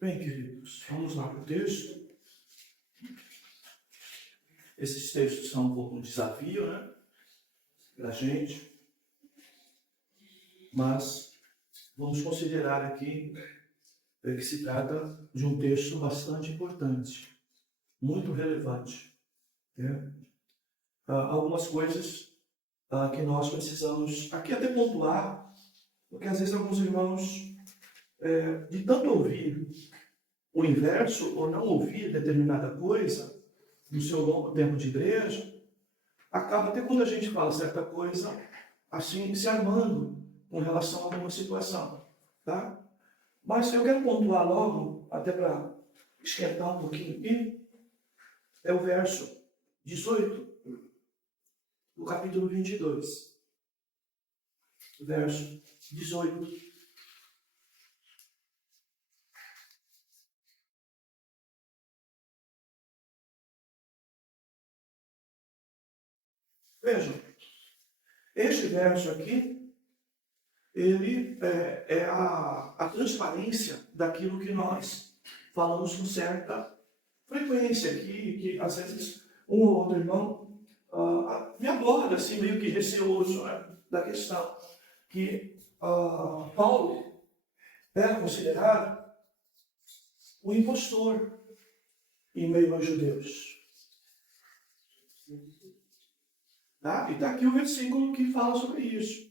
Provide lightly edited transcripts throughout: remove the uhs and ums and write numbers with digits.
Bem, queridos, vamos lá para o texto. Esses textos são um pouco um desafio, né, para a gente, mas vamos considerar aqui que se trata de um texto bastante importante, muito relevante, né? Algumas coisas que nós precisamos aqui até pontuar, porque às vezes alguns irmãos, de tanto ouvir o inverso ou não ouvir determinada coisa no seu longo tempo de igreja, acaba até quando a gente fala certa coisa, assim, se armando com relação a alguma situação, tá? Mas eu quero pontuar logo, até para esquentar um pouquinho aqui, é o verso 18 do capítulo 22. Verso 18. Vejam, este verso aqui, ele é a transparência daquilo que nós falamos com certa frequência aqui, que às vezes um ou outro irmão me aborda assim, meio que receoso, né, da questão que Paulo era considerado o impostor em meio aos judeus. Tá? E está aqui o versículo que fala sobre isso.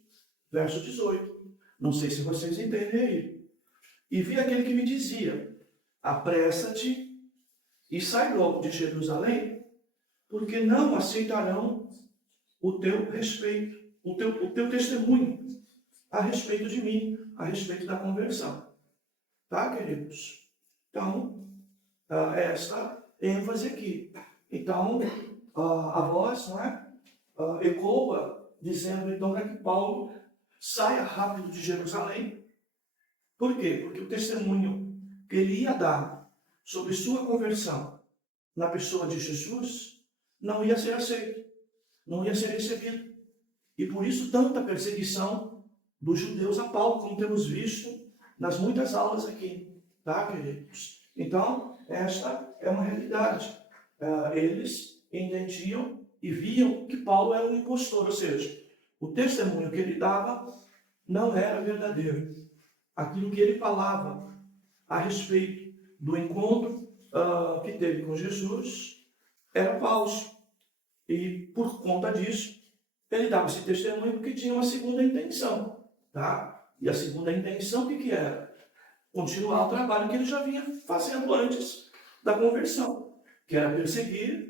Verso 18. Não sei se vocês entendem aí. E vi aquele que me dizia: apressa-te e sai logo de Jerusalém, porque não aceitarão o teu respeito, o teu testemunho a respeito de mim, a respeito da conversão. Tá, queridos? Então, esta ênfase aqui. Então, a voz, não é? Ecoa, dizendo então para que Paulo saia rápido de Jerusalém. Por quê? Porque o testemunho que ele ia dar sobre sua conversão na pessoa de Jesus não ia ser aceito, não ia ser recebido. E por isso tanta perseguição dos judeus a Paulo, como temos visto nas muitas aulas aqui, tá, queridos? Então, esta é uma realidade. Eles entendiam e viam que Paulo era um impostor, ou seja, o testemunho que ele dava não era verdadeiro. Aquilo que ele falava a respeito do encontro que teve com Jesus era falso. E por conta disso, ele dava esse testemunho porque tinha uma segunda intenção, tá? E a segunda intenção, o que era? Continuar o trabalho que ele já vinha fazendo antes da conversão, que era perseguir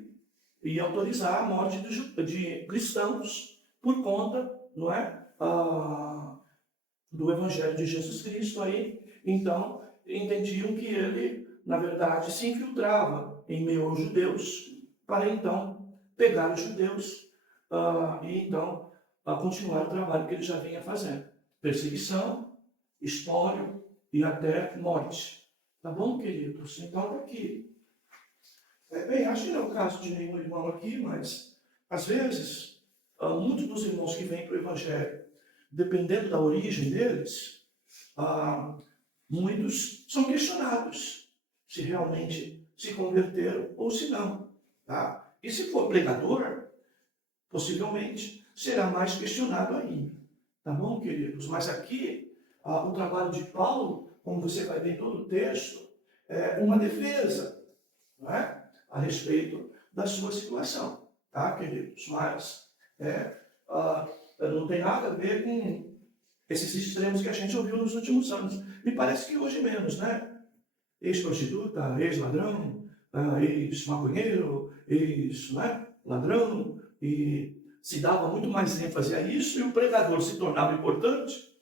e autorizar a morte de cristãos por conta, não é, do Evangelho de Jesus Cristo. Aí, então, entendiam que ele, na verdade, se infiltrava em meio aos judeus para, então, pegar os judeus e, então, continuar o trabalho que ele já vinha fazendo. Perseguição, espólio e até morte. Tá bom, queridos? Então, aqui. Bem, acho que não é o caso de nenhum irmão aqui, mas, às vezes, muitos dos irmãos que vêm para o Evangelho, dependendo da origem deles, muitos são questionados se realmente se converteram ou se não. Tá? E se for pregador, possivelmente será mais questionado ainda. Tá bom, queridos? Mas aqui, o trabalho de Paulo, como você vai ver em todo o texto, é uma defesa, não é? A respeito da sua situação, tá, queridos? Mas não tem nada a ver com esses extremos que a gente ouviu nos últimos anos. Me parece que hoje menos, né? Ex-prostituta, ex-ladrão, ex-maconheiro, ex-ladrão, e se dava muito mais ênfase a isso, e o pregador se tornava importante,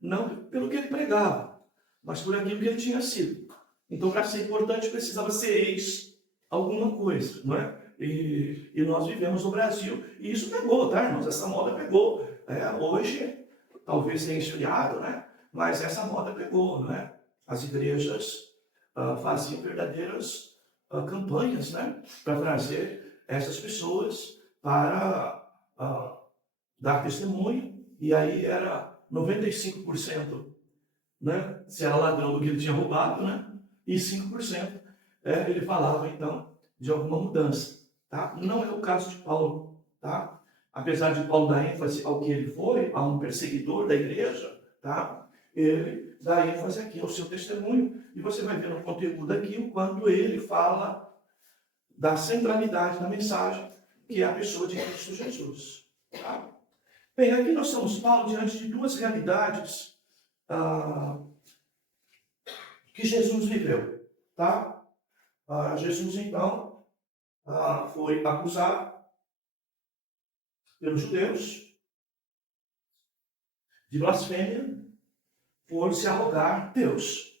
não pelo que ele pregava, mas por aquilo que ele tinha sido. Então, para ser importante, precisava ser ex alguma coisa, não é? E nós vivemos no Brasil, e isso pegou, tá, irmãos? Essa moda pegou. Hoje, talvez tenha esfriado, né? Mas essa moda pegou, não é? As igrejas faziam verdadeiras campanhas, né? Para trazer essas pessoas para dar testemunho, e aí era 95%, né? Se era ladrão do que ele tinha roubado, né? e 5% ele falava, então, de alguma mudança. Tá? Não é o caso de Paulo. Tá? Apesar de Paulo dar ênfase ao que ele foi, a um perseguidor da igreja, tá? Ele dá ênfase aqui ao seu testemunho, e você vai ver no conteúdo aqui o quanto ele fala da centralidade da mensagem, que é a pessoa de Cristo Jesus. Tá? Bem, aqui nós estamos, Paulo, diante de duas realidades que Jesus viveu. Tá? Jesus, então, foi acusado pelos judeus de blasfêmia por se arrogar Deus.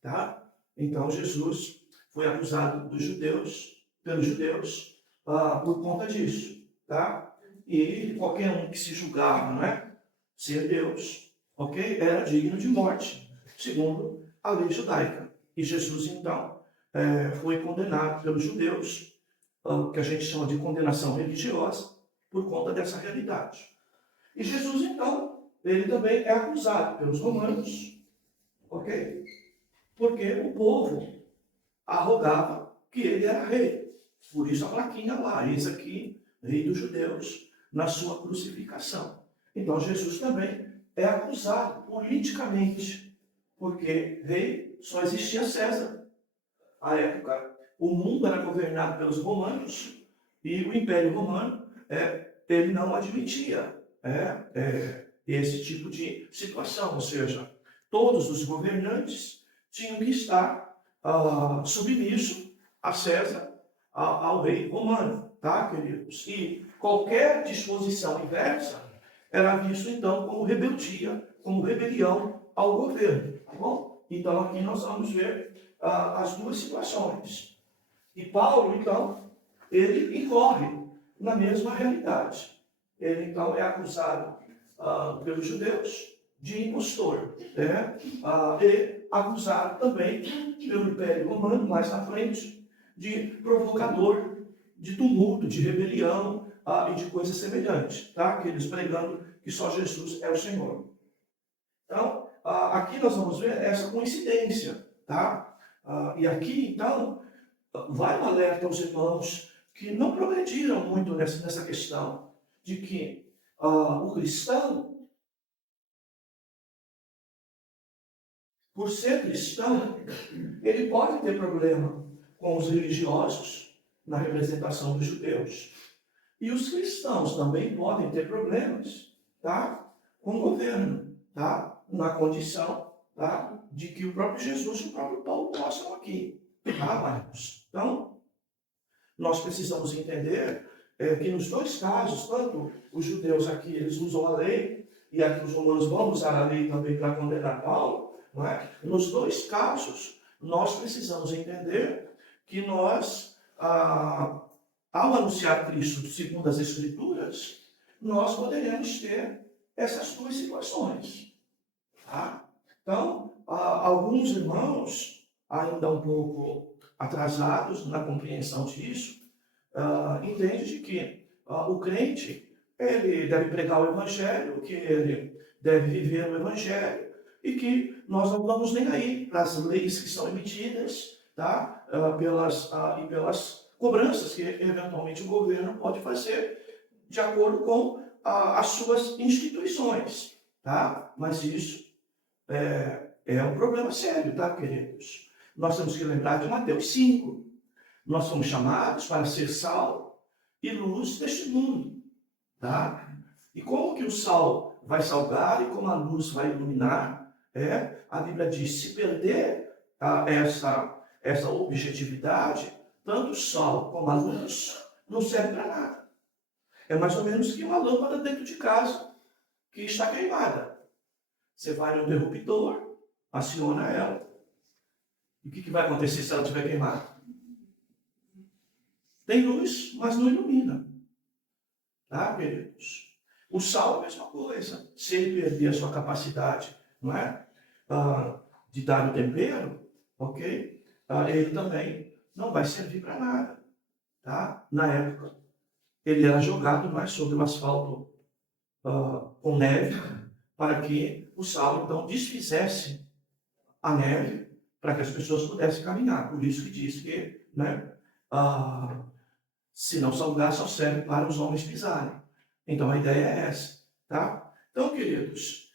Tá? Então, Jesus foi acusado pelos judeus, por conta disso. Tá? E qualquer um que se julgava, não é, ser Deus, ok, era digno de morte, segundo a lei judaica. E Jesus, então, foi condenado pelos judeus, que a gente chama de condenação religiosa, por conta dessa realidade. E Jesus, então, ele também é acusado pelos romanos, ok? Porque o povo arrogava que ele era rei. Por isso a plaquinha lá, eis aqui, rei dos judeus, na sua crucificação. Então Jesus também é acusado politicamente, porque rei só existia César. À época, o mundo era governado pelos romanos, e o Império Romano, ele não admitia esse tipo de situação, ou seja, todos os governantes tinham que estar submisso a César, ao rei romano, tá, queridos? E qualquer disposição inversa era visto, então, como rebeldia, como rebelião ao governo, tá bom? Então, aqui nós vamos ver as duas situações. E Paulo, então, ele incorre na mesma realidade. Ele, então, é acusado pelos judeus de impostor, e acusado também pelo Império Romano, mais na frente, de provocador, de tumulto, de rebelião e de coisas semelhantes, tá? Aqueles pregando que só Jesus é o Senhor. Então, aqui nós vamos ver essa coincidência, tá? E aqui, então, vai um alerta aos irmãos que não progrediram muito nessa questão de que o cristão, por ser cristão, ele pode ter problema com os religiosos na representação dos judeus. E os cristãos também podem ter problemas, tá, com o governo, tá, na condição, tá, de que o próprio Jesus e o próprio Paulo mostram aqui. Tá, amados? Então, nós precisamos entender que nos dois casos, tanto os judeus aqui, eles usam a lei, e aqui os romanos vão usar a lei também para condenar Paulo, não é? Nos dois casos, nós precisamos entender que nós, ao anunciar Cristo segundo as Escrituras, nós poderemos ter essas duas situações. Tá? Então, alguns irmãos, ainda um pouco atrasados na compreensão disso, entendem de que o crente, ele deve pregar o Evangelho, que ele deve viver o Evangelho, e que nós não vamos nem aí para as leis que são emitidas, tá? pelas cobranças que eventualmente o governo pode fazer de acordo com as suas instituições. Tá? Mas isso é um problema sério, tá, queridos? Nós temos que lembrar de Mateus 5. Nós somos chamados para ser sal e luz deste mundo. Tá? E como que o sal vai salgar e como a luz vai iluminar? A Bíblia diz, se perder essa objetividade, tanto o sal como a luz não serve para nada. É mais ou menos que uma lâmpada dentro de casa que está queimada. Você vai no interruptor, aciona ela. E o que vai acontecer se ela estiver queimada? Tem luz, mas não ilumina. Tá, queridos? O sal é a mesma coisa. Se ele perder a sua capacidade, não é? De dar o tempero, ok? Ele também não vai servir para nada. Tá? Na época, ele era jogado mais sobre o asfalto com neve, para que o sal, então, desfizesse a neve para que as pessoas pudessem caminhar. Por isso que diz que, né, se não salgar, só serve para os homens pisarem. Então, a ideia é essa, tá? Então, queridos,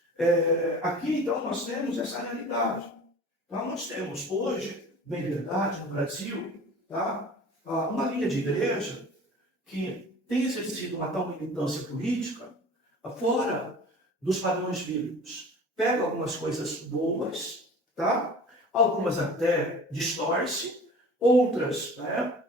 aqui, então, nós temos essa realidade. Então, nós temos hoje, bem verdade, no Brasil, tá? Uma linha de igreja que tem exercido uma tal militância política fora dos padrões bíblicos. Pega algumas coisas boas, tá? Algumas até distorce, outras, né,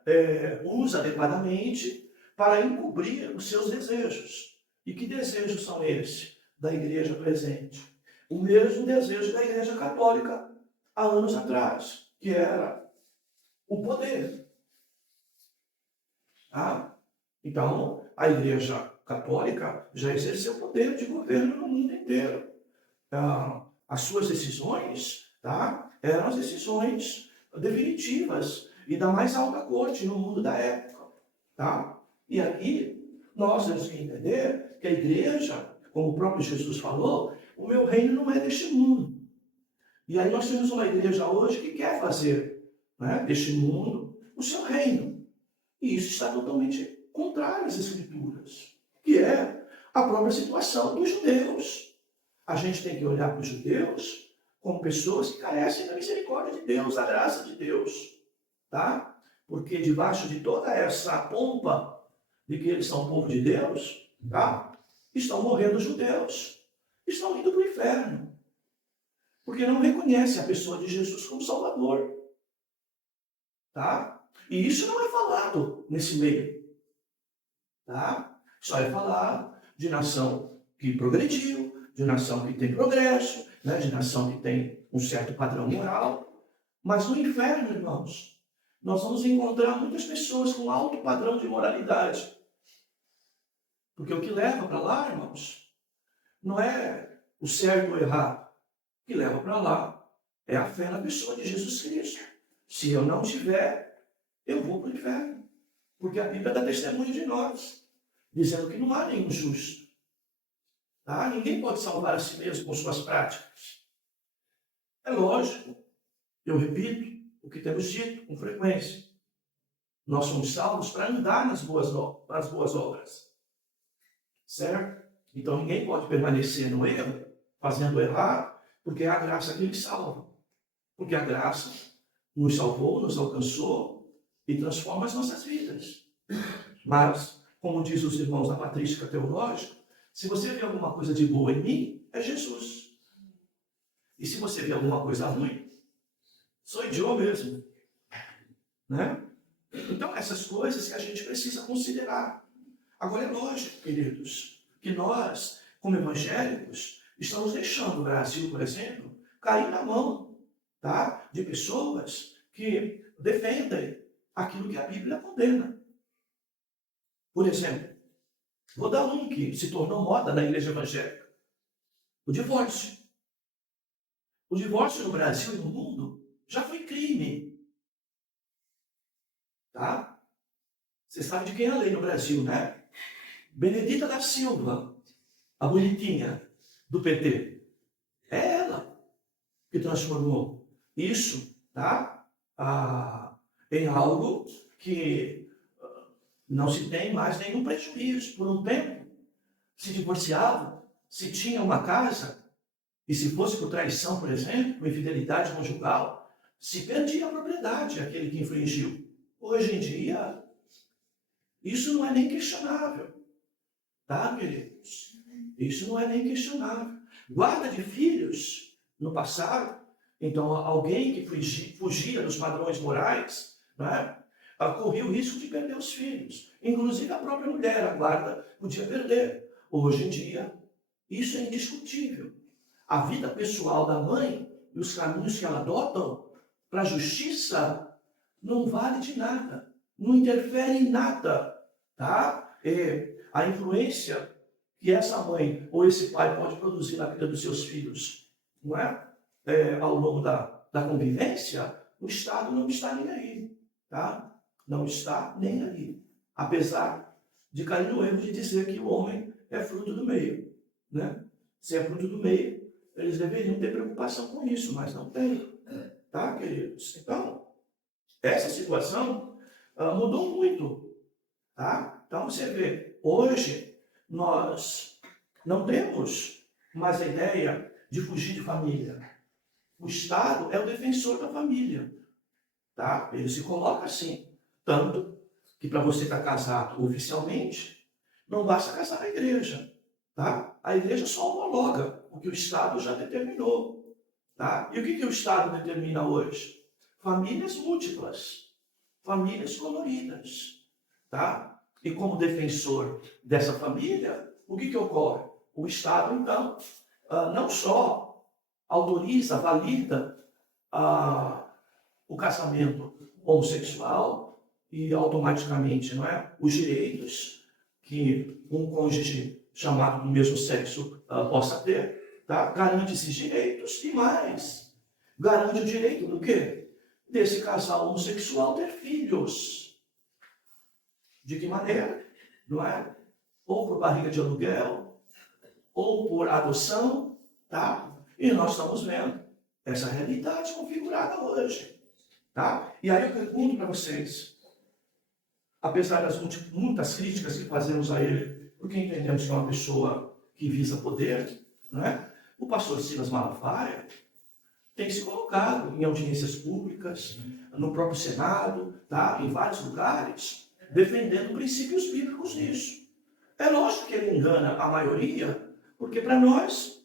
usa adequadamente para encobrir os seus desejos. E que desejos são esses da igreja presente? O mesmo desejo da igreja católica há anos atrás, que era o poder. Tá? Então, a igreja católica já exerceu poder de governo no mundo inteiro. As suas decisões, tá, eram as decisões definitivas e da mais alta corte no mundo da época. Tá? E aqui nós temos que entender que a igreja, como o próprio Jesus falou, o meu reino não é deste mundo. E aí nós temos uma igreja hoje que quer fazer, né, deste mundo o seu reino. E isso está totalmente contrário às Escrituras, que é a própria situação dos judeus. A gente tem que olhar para os judeus como pessoas que carecem da misericórdia de Deus, da graça de Deus. Tá? Porque debaixo de toda essa pompa de que eles são o povo de Deus, tá? Estão morrendo os judeus, estão indo para o inferno. Porque não reconhecem a pessoa de Jesus como Salvador. Tá? E isso não é falado nesse meio. Tá? Só é falado de nação que progrediu, de nação que tem progresso, né? De nação que tem um certo padrão moral. Mas no inferno, irmãos, nós vamos encontrar muitas pessoas com alto padrão de moralidade. Porque o que leva para lá, irmãos, não é o certo ou errado. O que leva para lá é a fé na pessoa de Jesus Cristo. Se eu não tiver, eu vou para o inferno. Porque a Bíblia dá testemunho de nós, dizendo que não há nenhum justo. Tá? Ninguém pode salvar a si mesmo com suas práticas. É lógico, eu repito o que temos dito com frequência. Nós somos salvos para andar nas boas obras. Certo? Então ninguém pode permanecer no erro, fazendo errado, porque é a graça que ele salva. Porque a graça nos salvou, nos alcançou e transforma as nossas vidas. Mas, como diz os irmãos da patrística teológica, se você vê alguma coisa de boa em mim, é Jesus. E se você vê alguma coisa ruim, sou eu mesmo. Né? Então, essas coisas que a gente precisa considerar. Agora, é lógico, queridos, que nós, como evangélicos, estamos deixando o Brasil, por exemplo, cair na mão, tá, de pessoas que defendem aquilo que a Bíblia condena. Por exemplo, vou dar um que se tornou moda na igreja evangélica. O divórcio. O divórcio no Brasil e no mundo já foi crime. Tá? Você sabe de quem é a lei no Brasil, né? Benedita da Silva, a bonitinha do PT. É ela que transformou isso, tá? Em algo que não se tem mais nenhum prejuízo. Por um tempo, se divorciava, se tinha uma casa, e se fosse por traição, por exemplo, por infidelidade conjugal, se perdia a propriedade aquele que infringiu. Hoje em dia, isso não é nem questionável. Tá, queridos? Isso não é nem questionável. Guarda de filhos, no passado, então alguém que fugia dos padrões morais, né, corria o risco de perder os filhos. Inclusive a própria mulher, a guarda, podia perder. Hoje em dia, isso é indiscutível. A vida pessoal da mãe e os caminhos que ela adotam para a justiça não vale de nada, não interfere em nada, tá? A influência que essa mãe ou esse pai pode produzir na vida dos seus filhos, não é? Ao longo da convivência, o Estado não está nem aí, tá? Não está nem aí. Apesar de cair no erro de dizer que o homem é fruto do meio, né? Se é fruto do meio, eles deveriam ter preocupação com isso, mas não tem. tá, queridos? Então, essa situação mudou muito, tá? Então, você vê, hoje nós não temos mais a ideia de fugir de família. O Estado é o defensor da família, tá? Ele se coloca assim, tanto que para você estar casado oficialmente, não basta casar na igreja, tá? A igreja só homologa o que o Estado já determinou, tá? E o que o Estado determina hoje? Famílias múltiplas, famílias coloridas, tá? E como defensor dessa família, o que ocorre? O Estado, então, não só autoriza, valida o casamento homossexual e automaticamente, não é, os direitos que um cônjuge chamado do mesmo sexo possa ter, tá? Garante esses direitos e mais, garante o direito do quê? Desse casal homossexual ter filhos. De que maneira? Não é? Ou por barriga de aluguel, ou por adoção, tá? E nós estamos vendo essa realidade configurada hoje, tá? E aí eu pergunto para vocês, apesar das muitas críticas que fazemos a ele, porque entendemos que é uma pessoa que visa poder, não é? O pastor Silas Malafaia tem se colocado em audiências públicas, no próprio Senado, tá? Em vários lugares, defendendo princípios bíblicos nisso. É lógico que ele engana a maioria, porque para nós,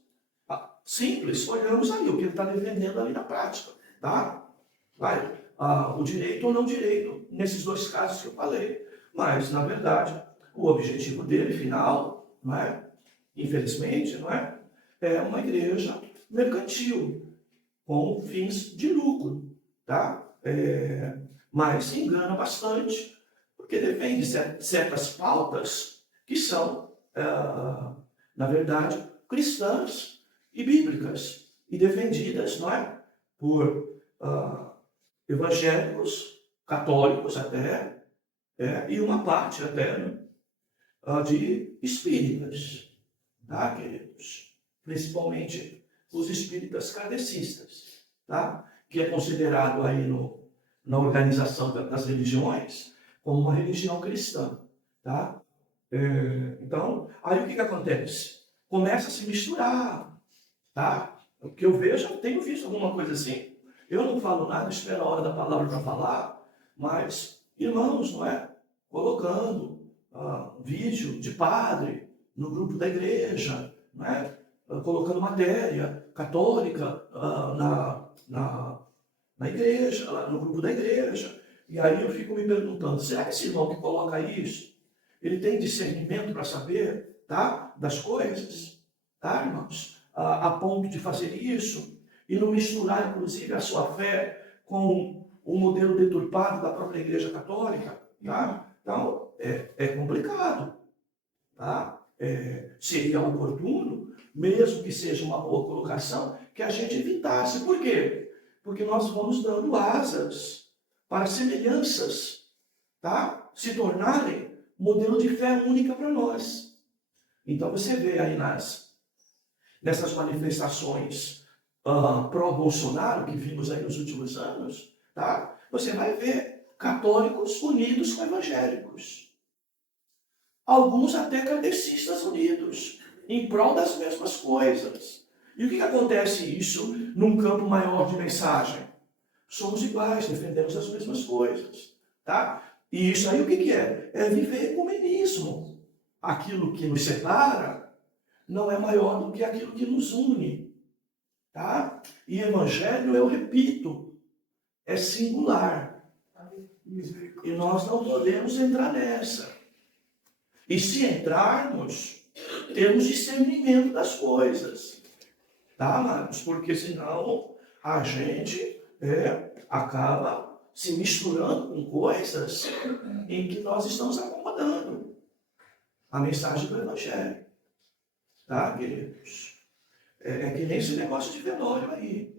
simples, olhamos ali o que ele está defendendo ali na prática, tá? Vai, o direito ou não direito, nesses dois casos que eu falei. Mas, na verdade, o objetivo dele, final, não é? Infelizmente, não é? É uma igreja mercantil, com fins de lucro, tá? Mas se engana bastante, porque defende certas pautas que são, na verdade, cristãs e bíblicas, e defendidas, não é? Por evangélicos, católicos até, e uma parte até de espíritas, tá, queridos? Principalmente os espíritas kardecistas, tá? Que é considerado aí na organização das religiões como uma religião cristã, tá? Então, aí o que acontece? Começa a se misturar, tá? O que eu vejo, eu tenho visto alguma coisa assim. Eu não falo nada, espero a hora da palavra para falar, mas irmãos, não é? Colocando vídeo de padre no grupo da igreja, não é? Colocando matéria católica na igreja, no grupo da igreja. E aí eu fico me perguntando, será que esse irmão que coloca isso, ele tem discernimento para saber, tá, das coisas, tá, irmãos? A ponto de fazer isso e não misturar, inclusive, a sua fé com o modelo deturpado da própria Igreja Católica, tá? Então, é complicado, tá? Seria oportuno, mesmo que seja uma boa colocação, que a gente evitasse. Por quê? Porque nós vamos dando asas para semelhanças, tá? Se tornarem modelo de fé única para nós. Então você vê aí nessas manifestações pró-Bolsonaro que vimos aí nos últimos anos, tá? Você vai ver católicos unidos com evangélicos. Alguns até kardecistas unidos, em prol das mesmas coisas. E o que acontece isso num campo maior de mensagem? Somos iguais, defendemos as mesmas coisas, tá? E isso aí o que é? É viver ecumenismo. Aquilo que nos separa não é maior do que aquilo que nos une, tá? E evangelho, eu repito, é singular. E nós não podemos entrar nessa. E se entrarmos, temos discernimento das coisas, tá, amados? Porque senão a gente acaba se misturando com coisas em que nós estamos acomodando a mensagem do Evangelho, tá, queridos? É que nem esse negócio de velório aí.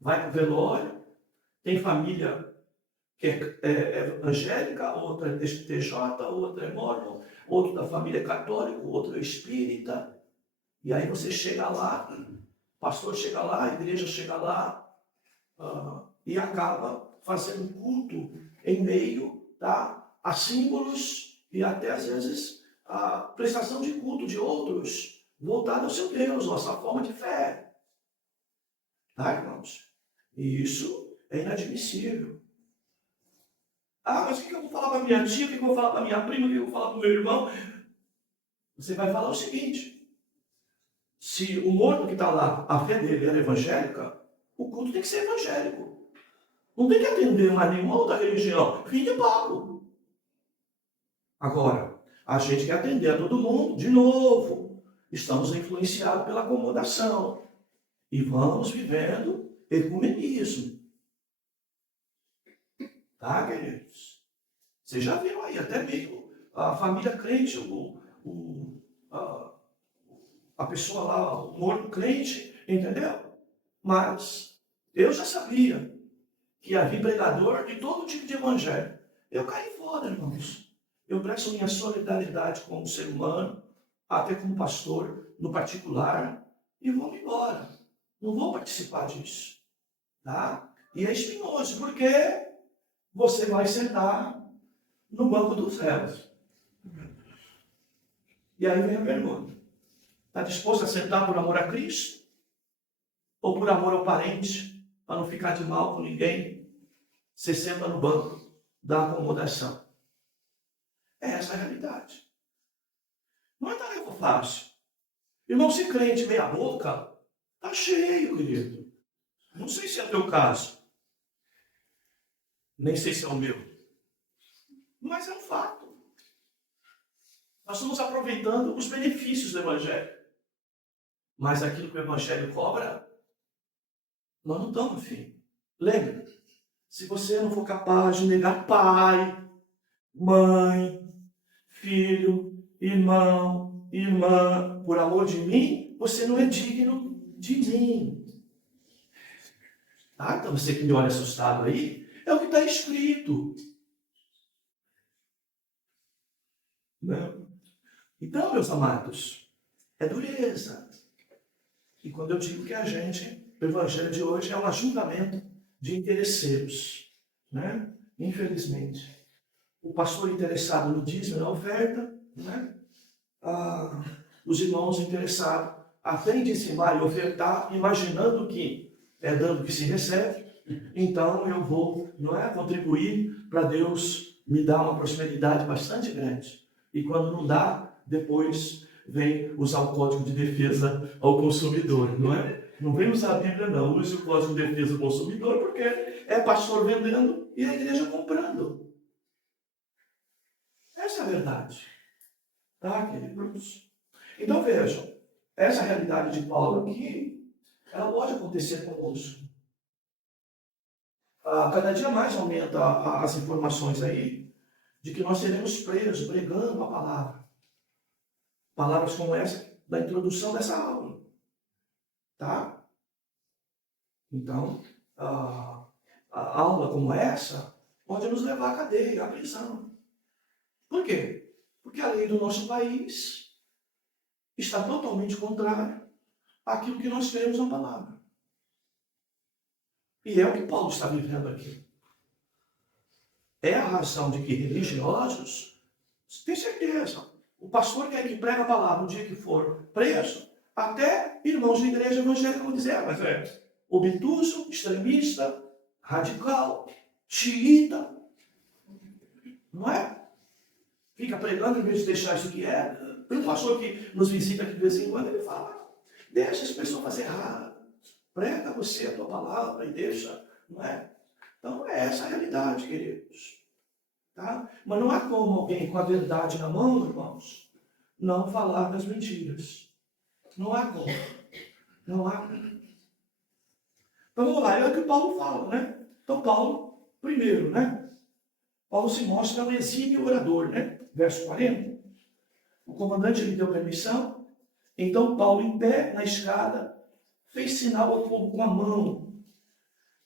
Vai pro velório, tem família que é evangélica, outra é TJ, outra é mormon, outro da família é católico, outro é espírita. E aí você chega lá, o pastor chega lá, a igreja chega lá, e acaba fazendo culto em meio, tá, a símbolos e até às vezes a prestação de culto de outros voltado ao seu Deus, ou à sua forma de fé. Tá, irmãos? E isso é inadmissível. Ah, mas o que eu vou falar para minha tia, o que eu vou falar para minha prima, o que eu vou falar para o meu irmão? Você vai falar o seguinte: se o morto que está lá, a fé dele era evangélica, o culto tem que ser evangélico. Não tem que atender a nenhuma outra religião. Fim de papo. Agora, a gente quer atender a todo mundo, de novo. Estamos influenciados pela acomodação. E vamos vivendo ecumenismo. Tá, queridos? Vocês já viram aí, até mesmo a família crente, a pessoa lá, o morto crente, entendeu? Mas eu já sabia que havia pregador de todo tipo de evangelho. Eu caí fora, irmãos. Eu presto minha solidariedade como ser humano, até como pastor, no particular, e vou embora. Não vou participar disso. Tá? E é espinhoso, porque você vai sentar no banco dos réus. E aí vem a pergunta: está disposto a sentar por amor a Cristo? Ou por amor ao parente, para não ficar de mal com ninguém? Você senta no banco da acomodação. É essa a realidade. Não é tarefa fácil. Irmão, se crente meia boca, tá cheio, querido. Não sei se é o teu caso. Nem sei se é o meu. Mas é um fato. Nós estamos aproveitando os benefícios do Evangelho. Mas aquilo que o Evangelho cobra, nós não estamos afim. Lembra? Se você não for capaz de negar pai, mãe, filho, irmão, irmã, por amor de mim, você não é digno de mim. Ah, então você que me olha assustado aí, é o que está escrito. Não. Então, meus amados, é dureza. E quando eu digo que a gente, o evangelho de hoje é um ajuntamento de interesseiros, né? Infelizmente. O pastor interessado no dízimo e na oferta, né? Os irmãos interessados até em dizimar e ofertar, imaginando que é dando que se recebe, então eu vou, não é, contribuir para Deus me dar uma prosperidade bastante grande. E quando não dá, depois vem usar o Código de Defesa ao Consumidor, não é? Não vem usar a Bíblia, não. Use o Código de Defesa ao Consumidor, porque é pastor vendendo e a igreja comprando. Essa é a verdade. Tá, queridos? Então vejam, essa realidade de Paulo aqui, ela pode acontecer conosco. Cada dia mais aumenta as informações aí de que nós seremos presos pregando a palavra. Palavras como essa da introdução dessa aula. Tá? Então, a aula como essa pode nos levar à cadeia, à prisão. Por quê? Porque a lei do nosso país está totalmente contrária àquilo que nós cremos na palavra. E é o que Paulo está vivendo aqui. É a razão de que religiosos, tem certeza, o pastor que prega a palavra no dia que for preso, até irmãos de igreja evangélica vão dizer, mas é obtuso, extremista, radical, xiita, não é? Fica pregando em vez de deixar isso que é. Tem um pastor que nos visita aqui de vez em quando, ele fala, deixa as pessoas fazer errado, prega você a tua palavra e deixa, não é? Então é essa a realidade, queridos. Tá? Mas não há como alguém com a verdade na mão, irmãos, não falar das mentiras. Não há como. Não há como. Então vamos lá, é o que Paulo fala, né? Então Paulo, primeiro, né? Paulo se mostra um exímio orador, né? Verso 40. O comandante lhe deu permissão. Então Paulo, em pé na escada, fez sinal ao povo com a mão.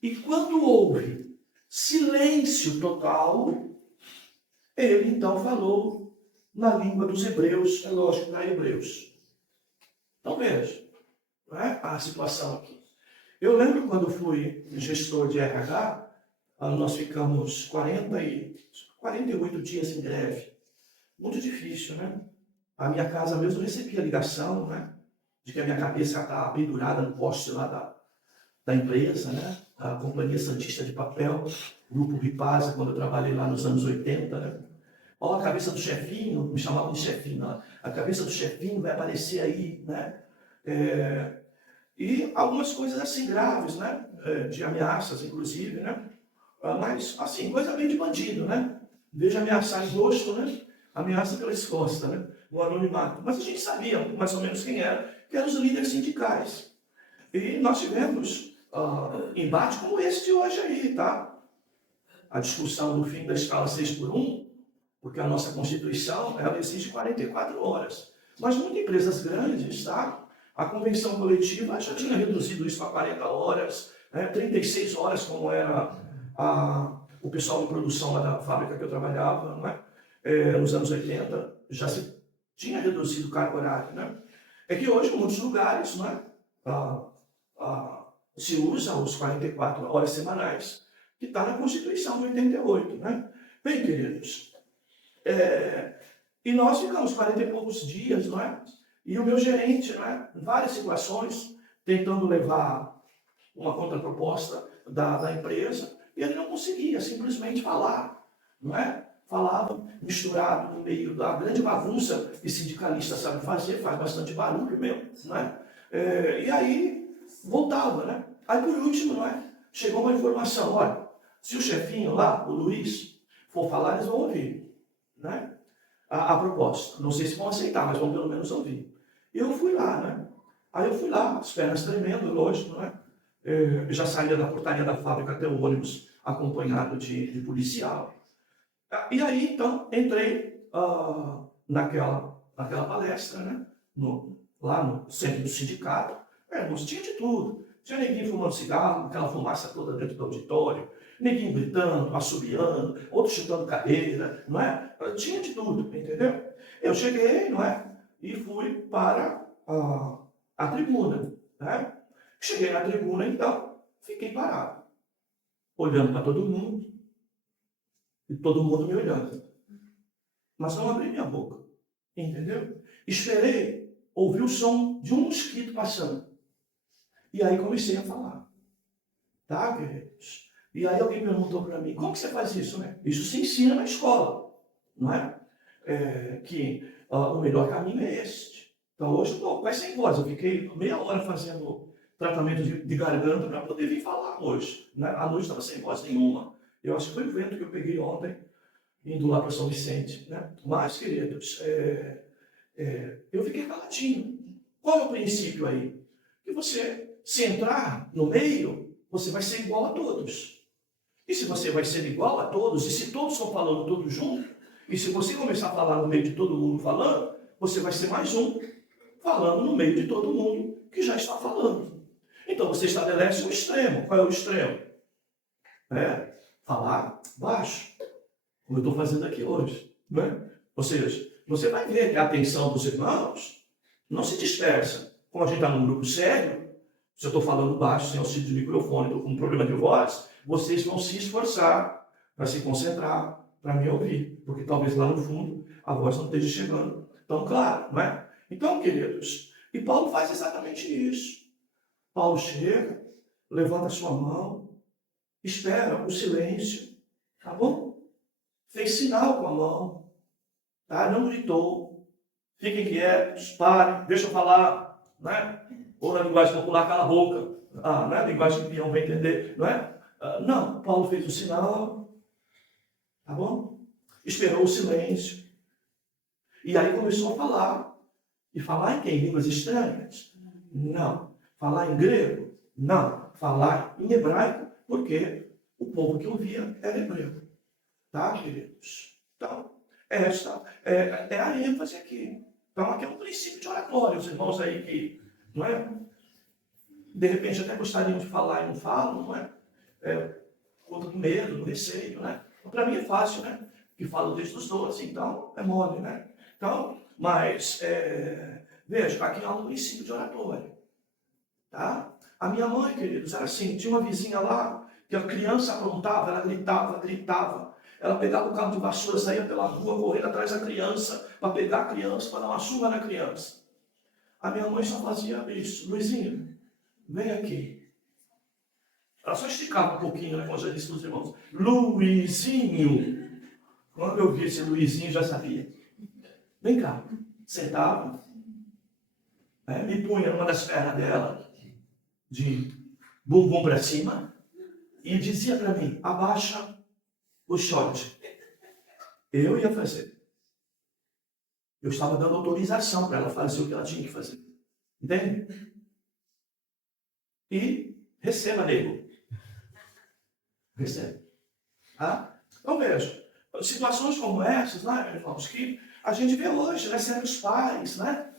E quando houve silêncio total, ele então falou na língua dos hebreus, é lógico, para hebreus. Então veja, não é? A situação aqui. Eu lembro quando fui gestor de RH, nós ficamos 48 dias em greve. Muito difícil, né? A minha casa mesmo recebia ligação, né? De que a minha cabeça está pendurada no poste lá da empresa, né? A Companhia Santista de Papel, Grupo Ripasa, quando eu trabalhei lá nos anos 80, né? Ó, a cabeça do chefinho, me chamavam de chefinho, né? A cabeça do chefinho vai aparecer aí, né? E algumas coisas assim graves, né? De ameaças, inclusive, né? Mas, assim, coisa bem de bandido, né? Veja ameaçar em rosto, né? Ameaça pelas costas, né? O anonimato. Mas a gente sabia mais ou menos quem era, que eram os líderes sindicais. E nós tivemos embate como esse de hoje aí, tá? A discussão do fim da escala 6x1, porque a nossa Constituição, ela exige 44 horas. Mas muitas empresas grandes, tá? A convenção coletiva já tinha reduzido isso para 40 horas, né? 36 horas, como era o pessoal de produção lá da fábrica que eu trabalhava, não é? Nos anos 80, já se tinha reduzido o carga horária, né? É que hoje, em muitos lugares, não é? Se usa os 44 horas semanais, que está na Constituição de 88, né? Bem, queridos, e nós ficamos 40 e poucos dias, não é? E o meu gerente, não é? Em várias situações, tentando levar uma contraproposta da empresa, e ele não conseguia simplesmente falar, não é? Falava misturado no meio da grande bagunça que sindicalista sabe fazer, faz bastante barulho mesmo, não é? E aí voltava, né? Aí por último, não é? Chegou uma informação, olha, se o chefinho lá, o Luiz, for falar, eles vão ouvir, né? A proposta. Não sei se vão aceitar, mas vão pelo menos ouvir. E eu fui lá, né? Aí eu fui lá, as pernas tremendo, lógico, né? Já saía da portaria da fábrica até o ônibus acompanhado de policial. E aí, então, entrei naquela palestra, né? Lá no centro do sindicato. Mas tinha de tudo. Tinha neguinho fumando cigarro, aquela fumaça toda dentro do auditório, neguinho gritando, assobiando, outro chutando cadeira, não é? Tinha de tudo, entendeu? Eu cheguei, não é? E fui para a tribuna, né? Cheguei na tribuna, então, fiquei parado, olhando para todo mundo, e todo mundo me olhando. Mas não abri minha boca, entendeu? Esperei ouvir o som de um mosquito passando. E aí comecei a falar. Tá, queridos? E aí alguém perguntou para mim, como que você faz isso, né? Isso se ensina na escola, não é? Que o melhor caminho é este. Então hoje eu estou quase sem voz. Eu fiquei meia hora fazendo tratamento de garganta para poder vir falar hoje. Né? À noite estava sem voz nenhuma. Eu acho que foi o vento que eu peguei ontem, indo lá para São Vicente. Né? Mas, queridos, eu fiquei caladinho. Qual é o princípio aí? Que você, se entrar no meio, você vai ser igual a todos. E se você vai ser igual a todos, e se todos estão falando todos juntos, e se você começar a falar no meio de todo mundo falando, você vai ser mais um falando no meio de todo mundo que já está falando. Então você estabelece um extremo. Qual é o extremo? Falar baixo, como eu estou fazendo aqui hoje. Né? Ou seja, você vai ver que a atenção dos irmãos não se dispersa. Como a gente está num grupo sério, se eu estou falando baixo, sem auxílio de microfone, estou com um problema de voz, vocês vão se esforçar para se concentrar, para me ouvir, porque talvez lá no fundo a voz não esteja chegando tão claro, não é? Então, queridos, e Paulo faz exatamente isso. Paulo chega, levanta a sua mão, espera o silêncio, tá bom? Fez sinal com a mão, tá? Não gritou. Fiquem quietos, parem, deixa eu falar, né? Ou na linguagem popular, cala a boca. Na linguagem que o peão vai entender, não é? Não, Paulo fez o sinal, tá bom? Esperou o silêncio. E aí começou a falar. E falar em quê? Em línguas estranhas? Não. Falar em grego? Não. Falar em hebraico, porque o povo que ouvia era hebreu. Tá, queridos? Então, esta é a ênfase aqui. Então, aqui é um princípio de oratória. Os irmãos aí que, não é? De repente até gostariam de falar e não falam, não é? Por conta do medo, do receio, né? Para mim é fácil, né? Que falo desde os 12, então é mole, né? Então, mas, veja, aqui há um princípio de oratória, tá? A minha mãe, queridos, era assim, tinha uma vizinha lá, que a criança aprontava, ela gritava, gritava. Ela pegava o carro de vassoura, saía pela rua, correndo atrás da criança, para pegar a criança, para dar uma surra na criança. A minha mãe só fazia isso. Luizinho, vem aqui. Ela só esticava um pouquinho, né, como eu já disse para os irmãos. Luizinho. Quando eu vi esse Luizinho, já sabia. Vem cá. Sentava. Me punha numa das pernas dela, de bumbum para cima, e dizia para mim, abaixa o short. Eu ia fazer. Eu estava dando autorização para ela fazer o que ela tinha que fazer. Entende? E receba, nego. Recebe. Tá? Então veja, situações como essas, né, irmãos, que a gente vê hoje, né, certos pais, né,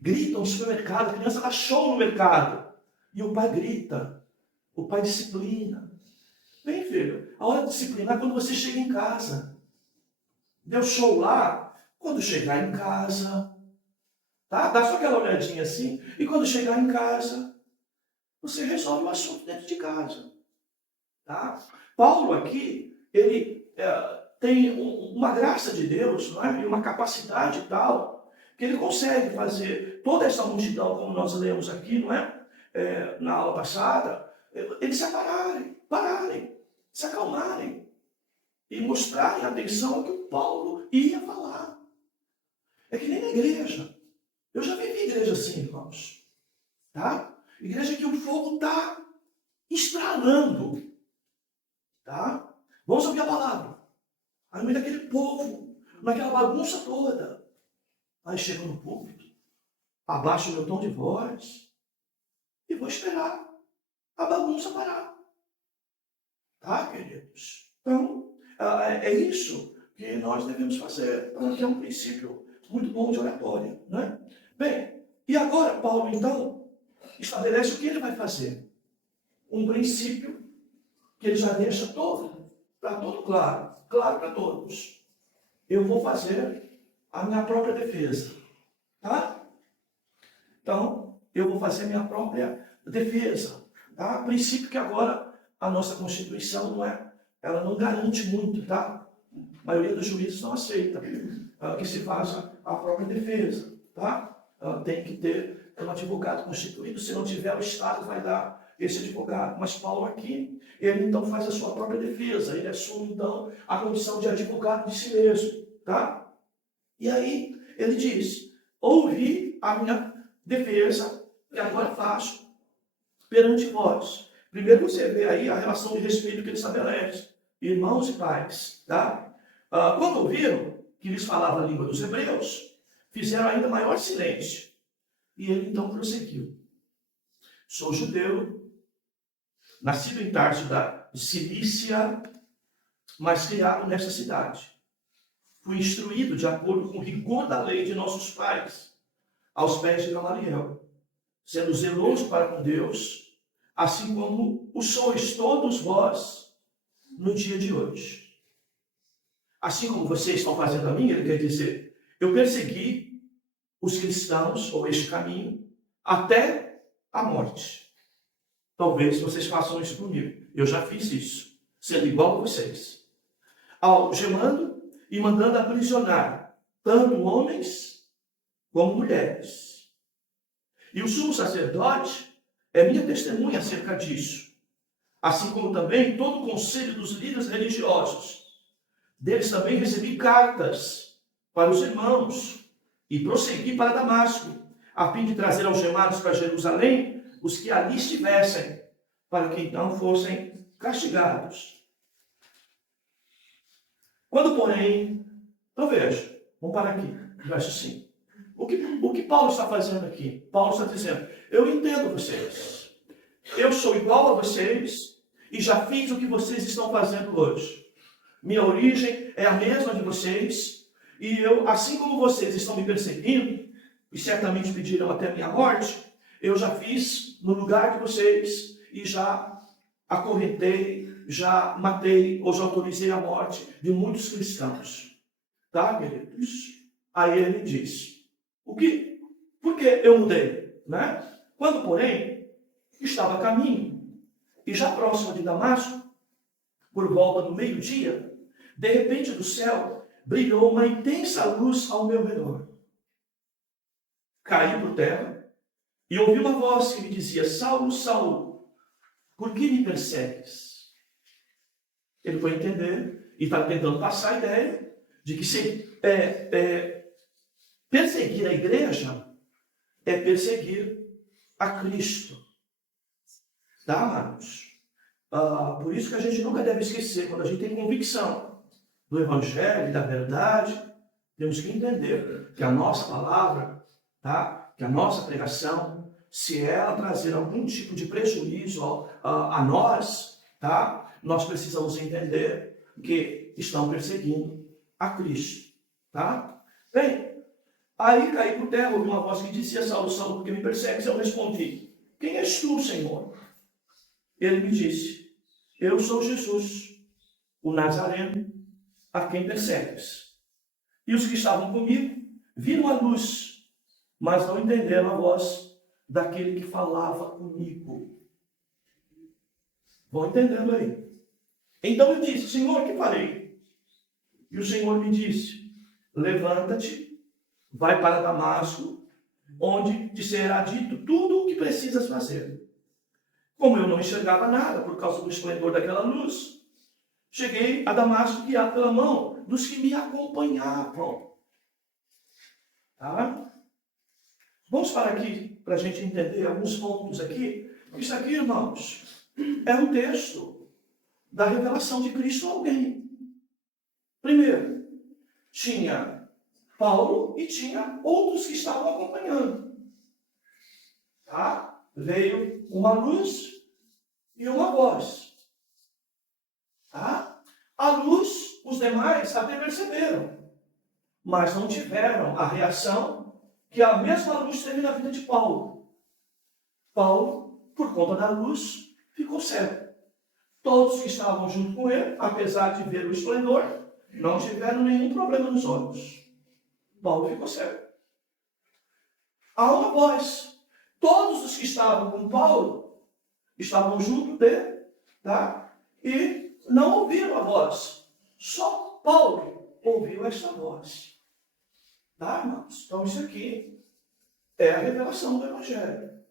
gritam no supermercado, a criança dá show no mercado, e o pai grita, o pai disciplina. Bem, filho, a hora de disciplinar é quando você chega em casa. Deu show lá, quando chegar em casa, tá? Dá só aquela olhadinha assim, e quando chegar em casa, você resolve o assunto dentro de casa. Tá? Paulo aqui, ele tem uma graça de Deus, não é? E uma capacidade tal, que ele consegue fazer toda essa multidão, como nós lemos aqui, não é? Na aula passada, eles se pararem, se acalmarem e mostrarem atenção ao que o Paulo ia falar. É que nem na igreja. Eu já vivi igreja assim, irmãos. Tá? Igreja que o fogo está estralando. Tá? Vamos ouvir a palavra. Aí no meio daquele povo, naquela bagunça toda. Aí chego no púlpito, abaixo o meu tom de voz e vou esperar a bagunça parar. Tá, queridos? Então, é isso que nós devemos fazer, porque é um princípio muito bom de oratória, né? Bem, e agora Paulo, então, estabelece o que ele vai fazer. Um princípio que ele já deixa para todo claro para todos. Eu vou fazer a minha própria defesa, tá? Então, eu vou fazer a minha própria defesa, tá? Princípio que agora a nossa Constituição ela não garante muito, tá? A maioria dos juízes não aceita que se faça a própria defesa, tá? Tem que ter um advogado constituído, se não tiver, o Estado vai dar esse advogado. Mas Paulo aqui, ele então faz a sua própria defesa, ele assume então a condição de advogado de si mesmo, tá? E aí ele diz, ouvi a minha defesa, que agora faço perante vós. Primeiro você vê aí a relação de respeito que ele estabelece, irmãos e pais, tá? Quando ouviram que lhes falava a língua dos hebreus, fizeram ainda maior silêncio. E ele então prosseguiu. Sou judeu, nascido em Tarso da Cilícia, mas criado nesta cidade. Fui instruído de acordo com o rigor da lei de nossos pais, aos pés de Gamaliel, sendo zeloso para com Deus, assim como o sois todos vós no dia de hoje. Assim como vocês estão fazendo a mim, ele quer dizer, eu persegui os cristãos, ou este caminho, até a morte. Talvez vocês façam isso comigo. Eu já fiz isso, sendo igual a vocês. Algemando e mandando aprisionar tanto homens como mulheres. E o sumo sacerdote é minha testemunha acerca disso. Assim como também todo o conselho dos líderes religiosos. Deles também recebi cartas para os irmãos e prossegui para Damasco, a fim de trazer algemados para Jerusalém os que ali estivessem, para que então fossem castigados. Quando, porém, então veja, vamos parar aqui, verso 5. O que Paulo está fazendo aqui? Paulo está dizendo, eu entendo vocês, eu sou igual a vocês e já fiz o que vocês estão fazendo hoje. Minha origem é a mesma de vocês e eu, assim como vocês estão me perseguindo e certamente pediram até a minha morte, eu já fiz no lugar de vocês e já acorrentei, já matei ou já autorizei a morte de muitos cristãos. Tá, queridos? Aí ele diz, por que eu mudei? Né? Quando, porém, estava a caminho, e já próximo de Damasco, por volta do meio-dia, de repente do céu brilhou uma intensa luz ao meu redor. Caí por terra e ouvi uma voz que me dizia: Saulo, Saulo, por que me persegues? Ele foi entender e está tentando passar a ideia de que perseguir a igreja é perseguir a Cristo. Tá, amados? Por isso que a gente nunca deve esquecer, quando a gente tem convicção do Evangelho e da verdade, temos que entender que a nossa palavra, tá? Que a nossa pregação, se ela trazer algum tipo de prejuízo a nós, tá? Nós precisamos entender que estão perseguindo a Cristo. Tá? Bem, aí caí por terra, ouvi uma voz que dizia: Saulo, Saulo, por que me persegues? Eu respondi: quem és tu, Senhor? Ele me disse: eu sou Jesus, o Nazareno, a quem persegues. E os que estavam comigo viram a luz, mas não entenderam a voz daquele que falava comigo. Vão entendendo aí? Então eu disse: Senhor, que farei? E o Senhor me disse: levanta-te, vai para Damasco, onde te será dito tudo o que precisas fazer. Como eu não enxergava nada por causa do esplendor daquela luz, cheguei a Damasco guiado pela mão dos que me acompanhavam. Tá? Vamos parar aqui para a gente entender alguns pontos aqui. Isso aqui, irmãos, é um texto da revelação de Cristo a alguém. Primeiro, tinha Paulo e tinha outros que estavam acompanhando. Tá? Veio uma luz e uma voz. Tá? A luz, os demais até perceberam, mas não tiveram a reação que a mesma luz teve na vida de Paulo. Paulo, por conta da luz, ficou cego. Todos que estavam junto com ele, apesar de ver o esplendor, não tiveram nenhum problema nos olhos. Paulo ficou cego. Há uma voz. Todos os que estavam com Paulo estavam junto dele, tá? E não ouviram a voz. Só Paulo ouviu essa voz. Tá, irmãos? Então isso aqui é a revelação do Evangelho.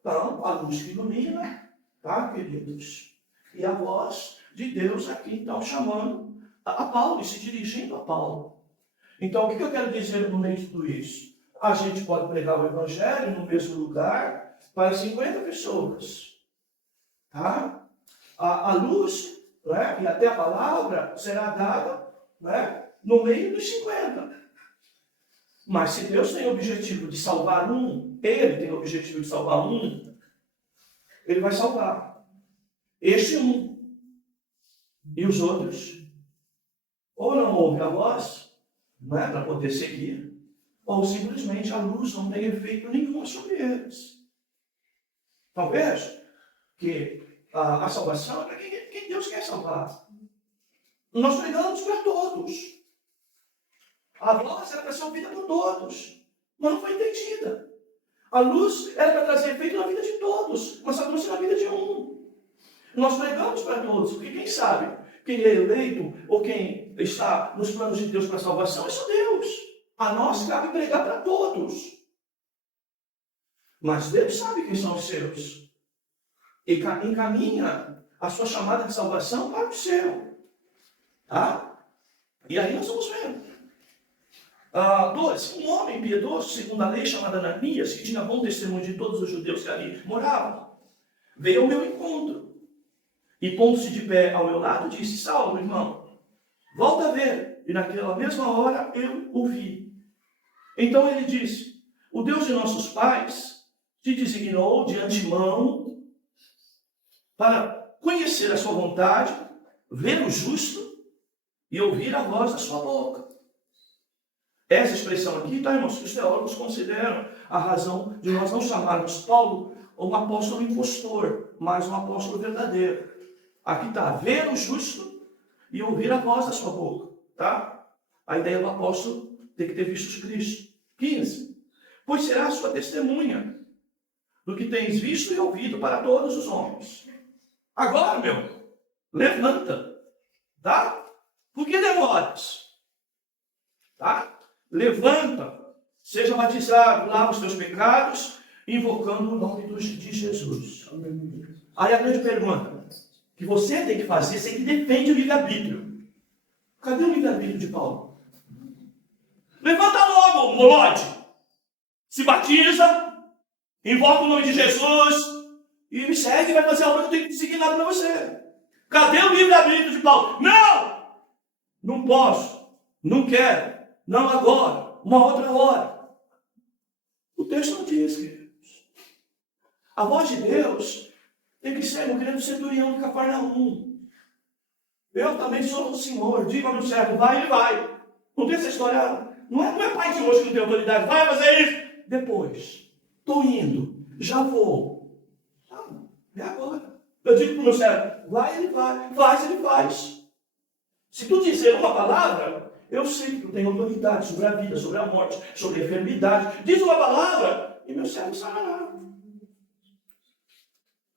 Então, a luz que ilumina, tá, queridos? E a voz de Deus aqui, então, chamando a Paulo e se dirigindo a Paulo. Então, o que eu quero dizer no meio de tudo isso? A gente pode pregar o Evangelho no mesmo lugar para 50 pessoas. Tá? A luz, né, e até a palavra será dada, né, no meio dos 50. Mas se Deus tem o objetivo de salvar um, Ele tem o objetivo de salvar um, Ele vai salvar este um. E os outros, ou não ouvem a voz, né, para poder seguir, ou simplesmente a luz não tem efeito nenhum sobre eles. Talvez que a salvação é para quem Deus quer salvar. Nós pregamos para todos. A voz era para ser ouvida por todos, mas não foi entendida. A luz era para trazer efeito na vida de todos, mas só trouxe na vida de um. Nós pregamos para todos, porque quem sabe, quem é eleito ou quem está nos planos de Deus para a salvação é só Deus. A nós cabe pregar para todos. Mas Deus sabe quem são os seus. E encaminha a sua chamada de salvação para o céu. Tá? E aí nós vamos ver. 2. Um homem piedoso, segundo a lei, chamado Ananias, que tinha bom testemunho de todos os judeus que ali moravam, veio ao meu encontro. E pondo-se de pé ao meu lado, disse: Saulo, irmão, volta a ver. E naquela mesma hora eu o vi. Então ele disse: o Deus de nossos pais te designou de antemão para conhecer a sua vontade, ver o justo e ouvir a voz da sua boca. Essa expressão aqui, tá, irmãos, que os teólogos consideram a razão de nós não chamarmos Paulo um apóstolo impostor, mas um apóstolo verdadeiro. Aqui está, ver o justo e ouvir a voz da sua boca. Tá? A ideia do apóstolo tem que ter visto Cristo. 15. Pois será a sua testemunha do que tens visto e ouvido para todos os homens. Agora, meu, levanta, tá? Por que demoras? Tá? Levanta, seja batizado, lava os teus pecados, invocando o nome de Jesus. Aí a grande pergunta que você tem que fazer, você que defende o livre-arbítrio. Cadê o livre-arbítrio de Paulo? Levanta logo, molote. Se batiza, invoca o nome de Jesus e me segue, vai fazer a obra que eu tenho que seguir nada para você. Cadê o livre-arbítrio de Paulo? Não! Não posso, não quero, não agora, uma outra hora. O texto não diz, queridos. A voz de Deus tem que ser no grande centurião de Cafarnaum. Eu também sou o Senhor, diga ao meu servo, vai, ele vai. Não tem essa história, não é pai de hoje que não tem autoridade, vai fazer isso. Depois, estou indo, já vou. Não, é agora. Eu digo para o meu servo, vai, ele vai, faz, ele faz. Se tu dizer uma palavra, eu sei que tu tem autoridade sobre a vida, sobre a morte, sobre a enfermidade. Diz uma palavra e meu servo sarará.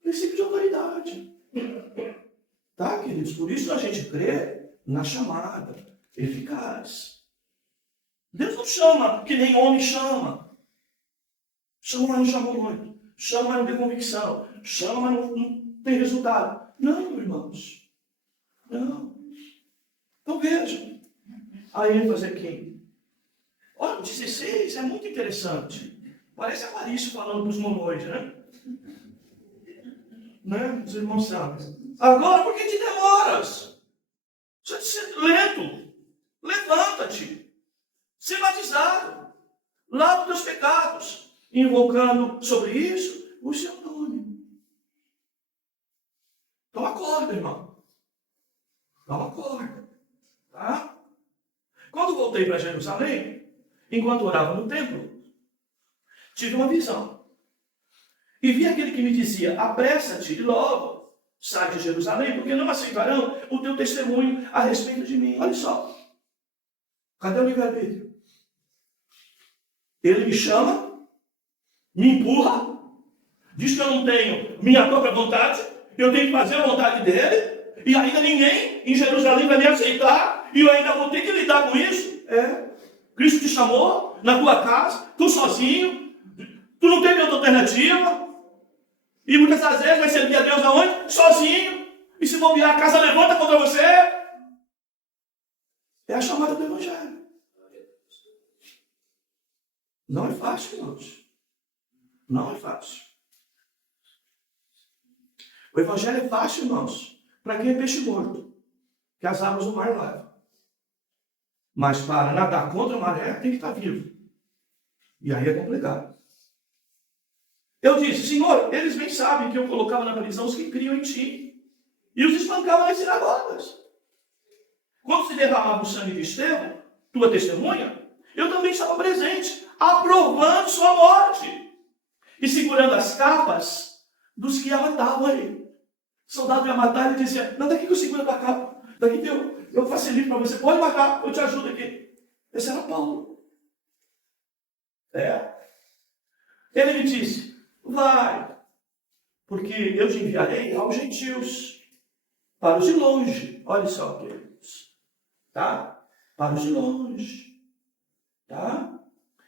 Princípio de autoridade. Tá, queridos? Por isso a gente crê na chamada eficaz. Deus não chama que nem homem chama. Chama, mas não chamou muito. Chama, mas não tem convicção. Chama, mas não tem resultado. Não, irmãos. Não. Então vejam. A ênfase aqui. Olha, o 16 é muito interessante. Parece Avarício falando para os monoides, né? Os irmãos sabem. Agora, por que te demoras? Você de ser lento. Levanta-te. Ser batizado. Lava os teus pecados. Invocando sobre isso o seu nome. Então acorda, irmão. Então acorda. Tá? Quando voltei para Jerusalém, enquanto orava no templo, tive uma visão. E vi aquele que me dizia, apressa-te e logo sai de Jerusalém, porque não aceitarão o teu testemunho a respeito de mim. Olha só. Cadê o livre-arbítrio? Ele me chama, me empurra, diz que eu não tenho minha própria vontade, eu tenho que fazer a vontade dele, e ainda ninguém em Jerusalém vai me aceitar, e eu ainda vou ter que lidar com isso. Cristo te chamou na tua casa, tu sozinho, tu não tem outra alternativa, e muitas das vezes vai servir a Deus aonde? Sozinho, e se bobear, a casa levanta contra você. É a chamada do Evangelho. Não é fácil, irmãos. Não é fácil. O Evangelho é fácil, irmãos, para quem é peixe morto, que as águas do mar levam. Mas para nadar contra a maré, tem que estar vivo. E aí é complicado. Eu disse, Senhor, eles bem sabem que eu colocava na prisão os que criam em ti. E os espancava nas sinagogas. Quando se derramava o sangue de Estevão, tua testemunha, eu também estava presente, aprovando sua morte. E segurando as capas dos que a matavam aí. O soldado ia matar, ele dizia, não, daqui que eu seguro a tua capa. Daqui que eu facilito para você. Pode matar, eu te ajudo aqui. Esse era Paulo. Ele me disse, vai, porque eu te enviarei aos gentios, para os de longe. Olha só, queridos. Tá? Para os de longe. Tá?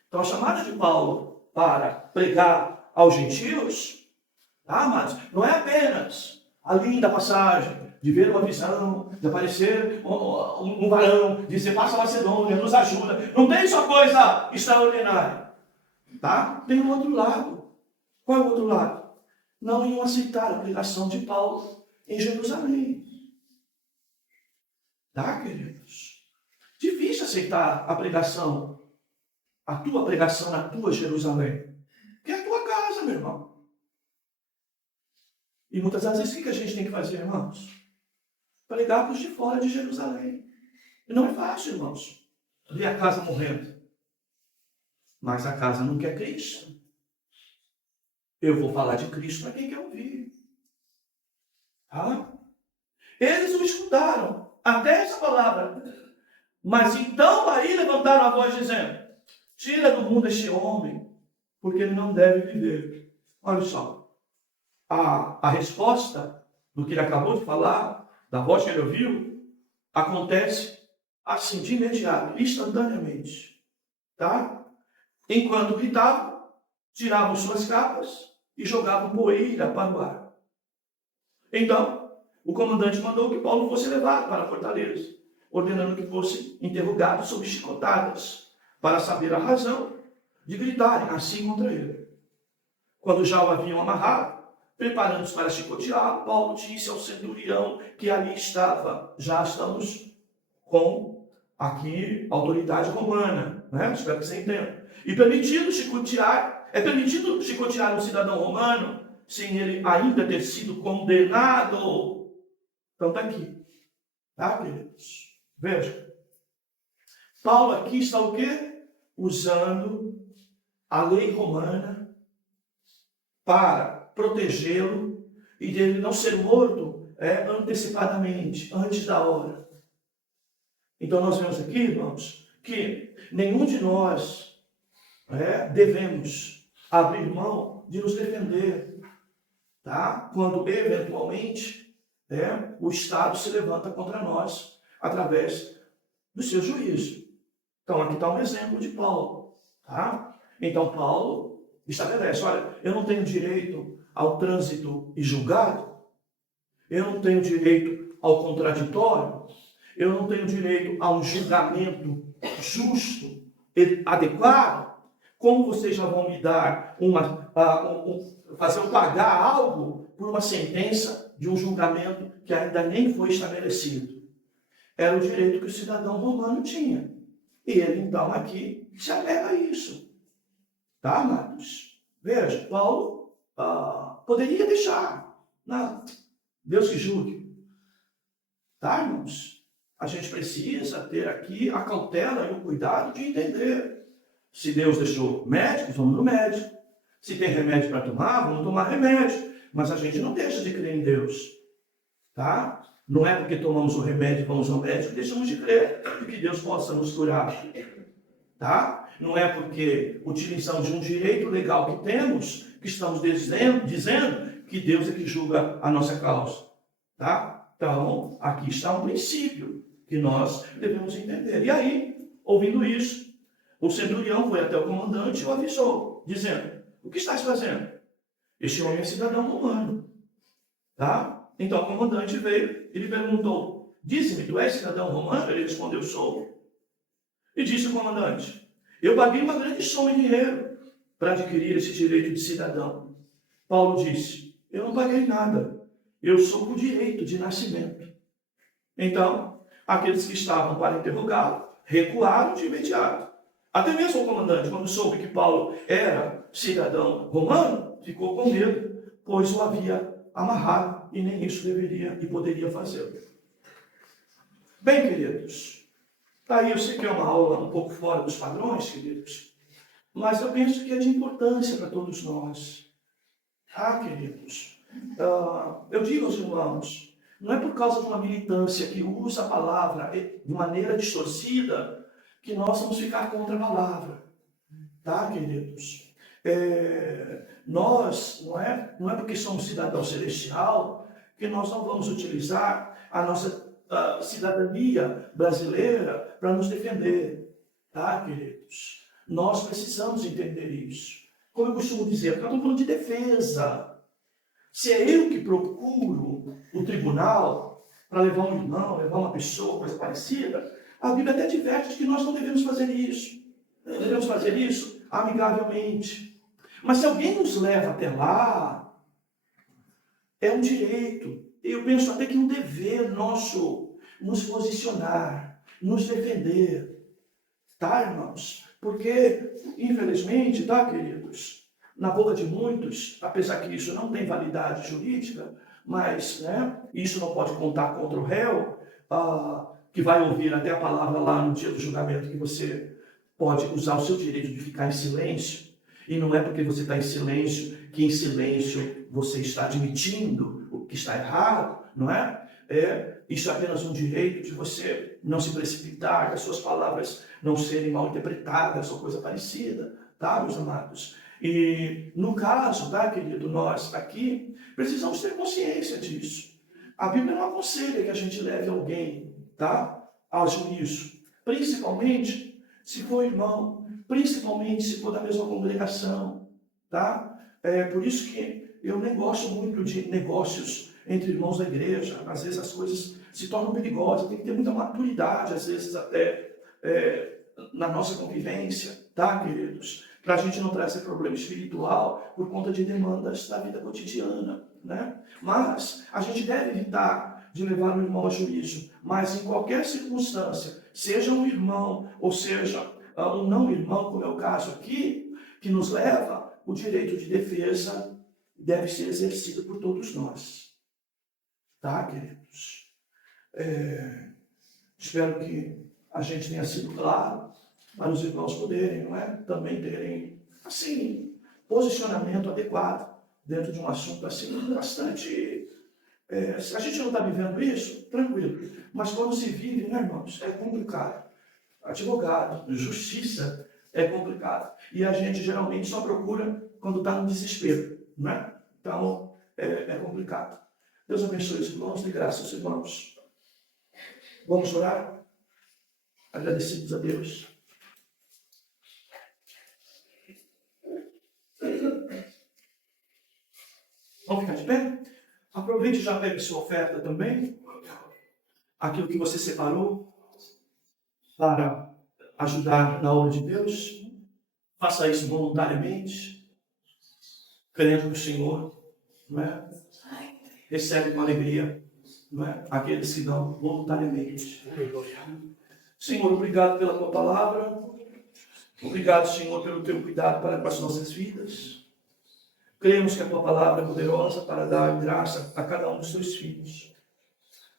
Então a chamada de Paulo para pregar aos gentios, tá, amados? Não é apenas a linda passagem de ver uma visão, de aparecer um varão, dizer, passa a Macedônia, nos ajuda. Não tem só coisa extraordinária. Tá? Tem um outro lado. Qual é o outro lado? Não iam aceitar a pregação de Paulo em Jerusalém. Tá, queridos? Difícil aceitar a pregação, a tua pregação na tua Jerusalém. Que é a tua casa, meu irmão. E muitas das vezes o que a gente tem que fazer, irmãos? Pregar para os de fora de Jerusalém. E não é fácil, irmãos, ver a casa morrendo. Mas a casa não quer Cristo. Eu vou falar de Cristo para quem quer ouvir. Tá? Eles o escutaram, até essa palavra. Mas então aí levantaram a voz dizendo, tira do mundo este homem, porque ele não deve viver. Olha só, a resposta do que ele acabou de falar, da voz que ele ouviu, acontece assim, de imediato, instantaneamente. Tá? Enquanto gritavam, tiravam suas capas e jogavam poeira para o ar. Então, o comandante mandou que Paulo fosse levado para a fortaleza, ordenando que fosse interrogado sob chicotadas, para saber a razão de gritarem assim contra ele. Quando já o haviam amarrado, preparando-se para chicotear, Paulo disse ao centurião que ali estava: já estamos com aqui autoridade romana, né? Espero que você entenda. E é permitido chicotear um cidadão romano sem ele ainda ter sido condenado. Então está aqui, tá, queridos? Veja, Paulo aqui está o quê? Usando a lei romana para protegê-lo e dele não ser morto antecipadamente, antes da hora. Então nós vemos aqui, irmãos, que nenhum de nós devemos abrir mão de nos defender, tá? Quando eventualmente o Estado se levanta contra nós através do seu juízo. Então aqui está um exemplo de Paulo, tá? Então Paulo estabelece: olha, eu não tenho direito ao trânsito e julgado, eu não tenho direito ao contraditório, eu não tenho direito a um julgamento justo e adequado. Como vocês já vão me dar fazer eu pagar algo por uma sentença de um julgamento que ainda nem foi estabelecido? Era o direito que o cidadão romano tinha. E ele, então, aqui se apega a isso. Tá, amados? Veja, Paulo poderia deixar. Não, Deus que julgue. Tá, irmãos? A gente precisa ter aqui a cautela e o cuidado de entender. Se Deus deixou médicos, vamos no médico. Se tem remédio para tomar, vamos tomar remédio. Mas a gente não deixa de crer em Deus. Tá? Não é porque tomamos o remédio e vamos ao médico que deixamos de crer que Deus possa nos curar. Tá? Não é porque utilizamos um direito legal que temos que estamos dizendo que Deus é que julga a nossa causa. Tá? Então, aqui está um princípio que nós devemos entender. E aí, ouvindo isso, o centurião foi até o comandante e o avisou, dizendo: o que estás fazendo? Este homem é cidadão romano. Tá? Então o comandante veio e lhe perguntou: dize-me, tu és cidadão romano? Ele respondeu: sou. E disse o comandante: eu paguei uma grande soma de dinheiro para adquirir esse direito de cidadão. Paulo disse: eu não paguei nada, eu sou com direito de nascimento. Então, aqueles que estavam para interrogá-lo recuaram de imediato. Até mesmo o comandante, quando soube que Paulo era cidadão romano, ficou com medo, pois o havia amarrado e nem isso deveria e poderia fazer. Bem, queridos, aí eu sei que é uma aula um pouco fora dos padrões, queridos, mas eu penso que é de importância para todos nós. Queridos, eu digo aos irmãos, não é por causa de uma militância que usa a palavra de maneira distorcida que nós vamos ficar contra a palavra. Tá, queridos? Nós, não é porque somos cidadão celestial que nós não vamos utilizar a nossa cidadania brasileira para nos defender. Tá, queridos? Nós precisamos entender isso. Como eu costumo dizer, porque eu estou falando de defesa. Se é eu que procuro o tribunal para levar um irmão, levar uma pessoa, coisa parecida, a Bíblia até adverte que nós não devemos fazer isso. Devemos fazer isso amigavelmente. Mas se alguém nos leva até lá, é um direito. Eu penso até que um dever nosso nos posicionar, nos defender. Tá, irmãos? Porque, infelizmente, tá, queridos, na boca de muitos, apesar que isso não tem validade jurídica, mas isso não pode contar contra o réu, que vai ouvir até a palavra lá no dia do julgamento que você pode usar o seu direito de ficar em silêncio. E não é porque você está em silêncio que em silêncio você está admitindo o que está errado, não é? Isso é apenas um direito de você não se precipitar, que as suas palavras não serem mal interpretadas ou coisa parecida, tá, meus amados? E no caso, tá, querido, nós aqui precisamos ter consciência disso. A Bíblia não aconselha que a gente leve alguém, tá, ao juízo, principalmente se for irmão, principalmente se for da mesma congregação, tá? Por isso que eu nem gosto muito de negócios entre irmãos da igreja. Às vezes as coisas se tornam perigosas, tem que ter muita maturidade, às vezes até na nossa convivência, tá, queridos? Para a gente não trazer problema espiritual por conta de demandas da vida cotidiana, né? Mas a gente deve evitar de levar o irmão a juízo, mas em qualquer circunstância, seja um irmão ou seja um não irmão, como é o caso aqui, que nos leva, o direito de defesa deve ser exercido por todos nós. Tá, queridos? Espero que a gente tenha sido claro para os irmãos poderem, não é? Também terem, assim, posicionamento adequado dentro de um assunto assim bastante... se a gente não está vivendo isso, tranquilo. Mas quando se vive, né, irmãos, é complicado. Advogado, justiça é complicado. E a gente geralmente só procura quando está no desespero, né? Então, é complicado. Deus abençoe os irmãos, dê graça aos irmãos. Vamos orar? Agradecidos a Deus. Vamos ficar de pé? Aproveite e já pegue sua oferta também. Aquilo que você separou para ajudar na obra de Deus. Faça isso voluntariamente, crendo no Senhor, não é? Recebe com alegria, não é? Aqueles que dão voluntariamente. Senhor, obrigado pela tua palavra. Obrigado, Senhor, pelo teu cuidado para com as nossas vidas. Cremos que a tua palavra é poderosa para dar graça a cada um dos teus filhos.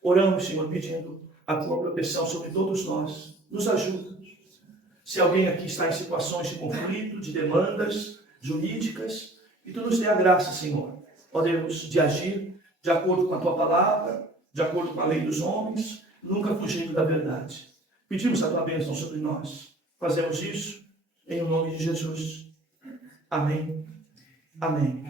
Oramos, Senhor, pedindo a tua proteção sobre todos nós. Nos ajuda. Se alguém aqui está em situações de conflito, de demandas jurídicas, que tu nos dê a graça, Senhor, ó Deus, de agir de acordo com a tua palavra, de acordo com a lei dos homens, nunca fugindo da verdade. Pedimos a tua bênção sobre nós. Fazemos isso em nome de Jesus. Amém. Amém.